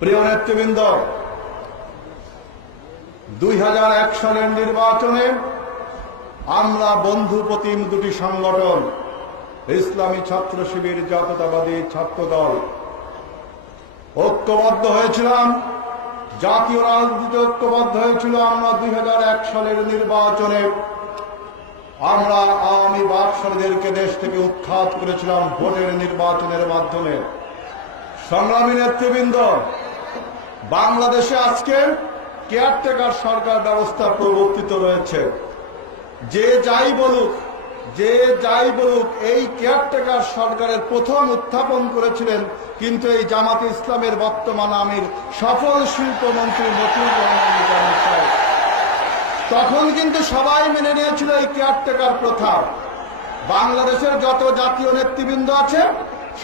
প্রিয় নেতৃবৃন্দ দুই হাজার এক সালের নির্বাচনে আমরা বন্ধু প্রতিম দুটি সংগঠন, ইসলামী ছাত্র শিবির জাতীয়তাবাদী ছাত্র দল ঐক্যবদ্ধ হয়েছিলাম। জাতীয় রাজনীতিতে ঐক্যবদ্ধ হয়েছিল আমরা দুই হাজার এক সালের নির্বাচনে। আমরা আওয়ামী বাকশালীদেরকে দেশ থেকে উৎখাত করেছিলাম ভোটের নির্বাচনের মাধ্যমে। সংগ্রামী নেতৃবৃন্দ বাংলাদেশে আজকে কেয়ারটেকার সরকার ব্যবস্থা প্রবর্তিত রয়েছে। যে যাই বলুক, যে যাই বলুক, এই কেয়ারটেকার সরকারের প্রথম উত্থাপন করেছিলেন কিন্তু এই জামাত ইসলামের বর্তমান আমির সফল শিল্পমন্ত্রী মতিউর রহমান তখন কিন্তু সবাই মেনে নিয়েছিল এই কেয়ারটেকার প্রথা। বাংলাদেশের যত জাতীয় নেতৃবৃন্দ আছে,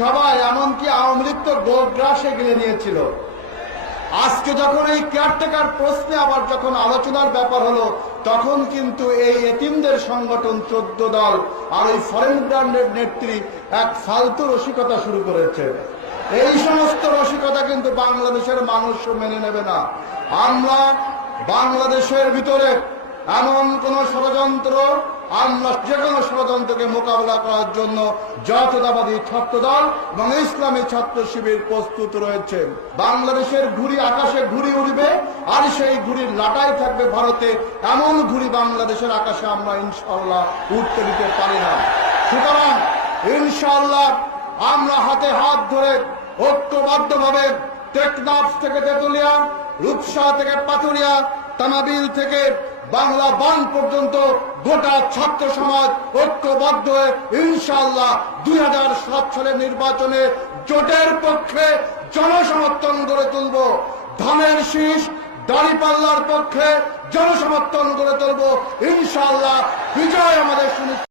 সবাই, এমনকি আওয়ামী লীগ তো গোগ্রাসে গিলে নিয়েছিল। আজকে যখন এই কেয়ারটেকার প্রশ্নে আবার যখন আলোচনার ব্যাপার হলো, তখন কিন্তু এই এতিমদের সংগঠন চোদ্দ দল আর ওই ফরেন ব্র্যান্ডের নেত্রী এক ফালতু রসিকতা শুরু করেছে। এই সমস্ত রসিকতা কিন্তু বাংলাদেশের মানুষ মেনে নেবে না। আমরা বাংলাদেশের ভিতরে এমন কোন ষড়যন্ত্র আমরা যে কোনো ষড়যন্ত্রকে মোকাবেলা করার জন্য জাতীয়তাবাদী ছাত্র দল এবং ইসলামী ছাত্র শিবির প্রস্তুত রয়েছে। বাংলাদেশের ঘুড়ি আকাশে ঘুড়ি উড়বে আর সেই ঘুড়ির লাটাই থাকবে ভারতে। এমন ঘুড়ি বাংলাদেশের আকাশে আমরা ইনশাল্লাহ উঠতে দিতে পারি না। সুতরাং ইনশাল্লাহ আমরা হাতে হাত ধরে ঐক্যবদ্ধভাবে টেকনাফ থেকে তেতুলিয়া, রূপসা থেকে পাথুরিয়া তানাবিল থেকে বাংলা বান পর্যন্ত গোটা ছাত্র সমাজ ঐক্যবদ্ধ হয়ে ইনশাল্লাহ দুই হাজার সাত সালের নির্বাচনে জোটের পক্ষে জনসমর্থন গড়ে তুলব। ধানের শীষ, দাড়িপাল্লার পক্ষে জনসমর্থন গড়ে তুলব। ইনশাল্লাহ বিজয় আমাদের সুনিশ্চিত